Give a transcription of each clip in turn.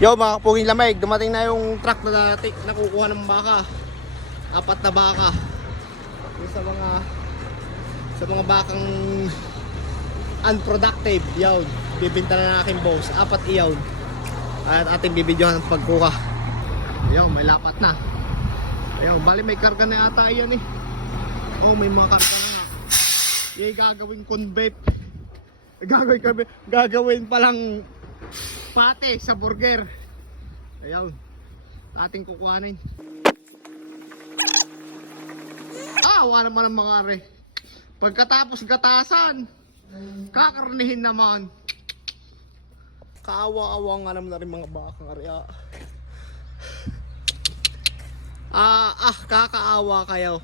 Yo mga kapuging lamig, dumating na yung truck na nakukuha ng baka. 4 na baka. Yung sa mga bakang unproductive, yun. Bibinta na ng aking boss. 4 iyaw. At ating bibidyohan ng pagkuha. Yo, may lapat na. Yo, bali may karga na ata yan eh. Oh, may mga karga na nga. Yung gagawin convey. Gagawin palang pate sa burger. Ayaw. Ating kukuhanin. Awa naman ang mga are. Pagkatapos gatasan, kakarnihin naman. Kaawa-awa nga naman na rin mga bakang are. Kakaawa kayo.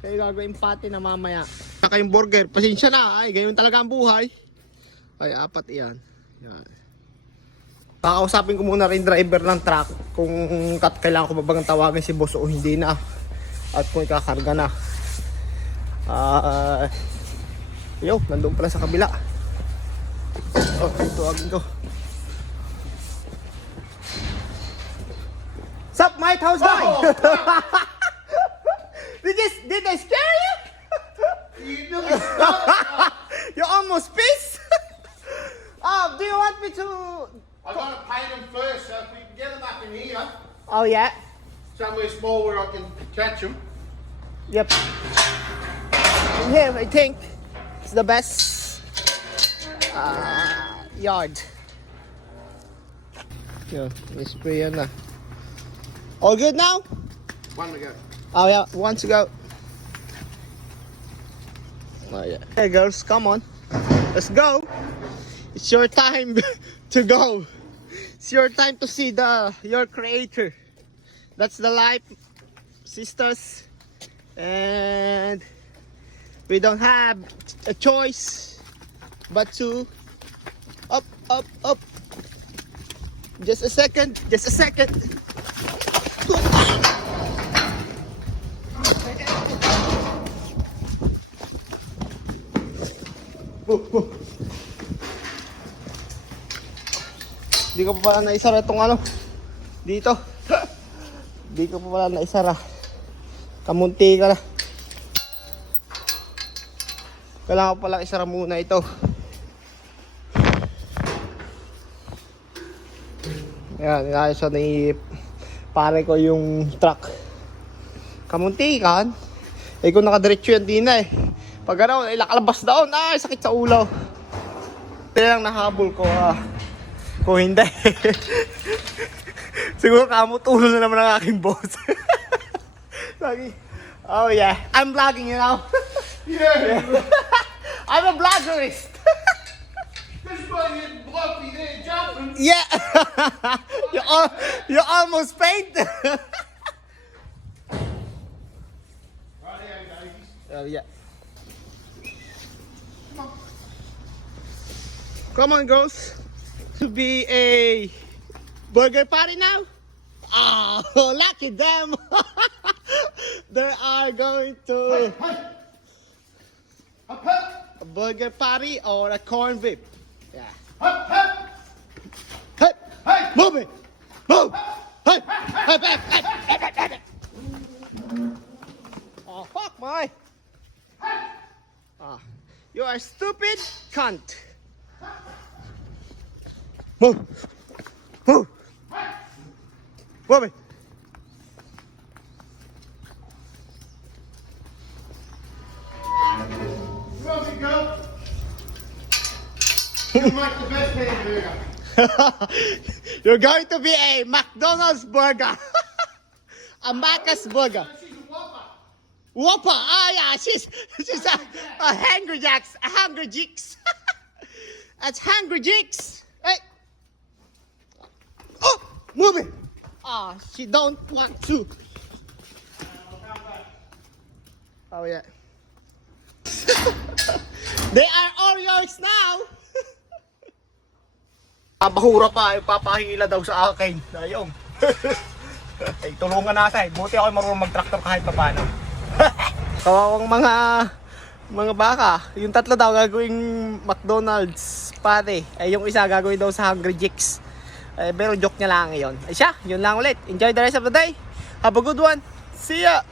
Kayo gagawin pati na mamaya. Saka yung burger, pasensya na. Ay, gayon talaga ang buhay. Ay, 4 iyan. Yan. Kakausapin ko muna rin driver ng truck kung kailangan ko ba bagang tawagin si boss o hindi na. At kung ikakarga na. Yo, nandun pala sa kabila. Oh, tuwagin ko. Sup, mate? How's going? Oh, did I scare you? You almost pissed? Do you want me to... I gotta paint them first, so if we can get them up in here, Oh yeah? somewhere small where I can catch them. Yep. Yeah, I think it's the best yard. Yeah, may spray yan na. All good now? One to go. Oh yeah, one to go. Oh yeah. Hey girls, come on. Let's go. It's your time to go. It's your time to see your creator. That's the life, sisters. And we don't have a choice but to up. Just a second. Di ko pa pala naisara itong ano dito. Di ko pa pala naisara. Kamunti ka na. Kailangan ko pala isara muna ito. Yan, inayos ni pare ko yung truck. Kamunti kan. Eh kung nakadiretso yan din na eh. Pag ano, ilakalabas daon. Ay, sakit sa ulo. Kaya lang nahabol ko kung hindi. Siguro kamutulo na naman ang aking boss. Lagi. Oh yeah, I'm vlogging, you know. Yeah. I'm a vloggerist. This one you blocky there jumping. Yeah. You almost faint. Right babies. Oh yeah. Come on, girls. To be a burger party now. Oh, lucky them. They are going to Up. a burger party or a corn whip. Yeah. Up. Hey, Hey. move it. Move. Hey, hey. Oh, fuck my. You are stupid cunt. Move. Move it. Well, we go. You make the best hamburger. You're going to be a McDonald's burger. A Macca's burger. She's a whopper. Whopper. Ah, yeah, she's a Hungry Jacks. A Hungry Jicks. That's Hungry Jicks. Hey. Oh, move it. Ah, she don't want to. Oh yeah. They are all yours now. Bahura pa, papahila daw sa akin. Ayong. Ay, tulungan natin. Buti ako marunong mag-tractor kahit pa paano. Kawawang mga baka. Yung 3 daw gagawing McDonald's pare. Ay yung isa gagawin daw sa Hungry Jicks. Pero joke niya lang yun. Ay siya, yun lang ulit. Enjoy the rest of the day. Have a good one. See ya!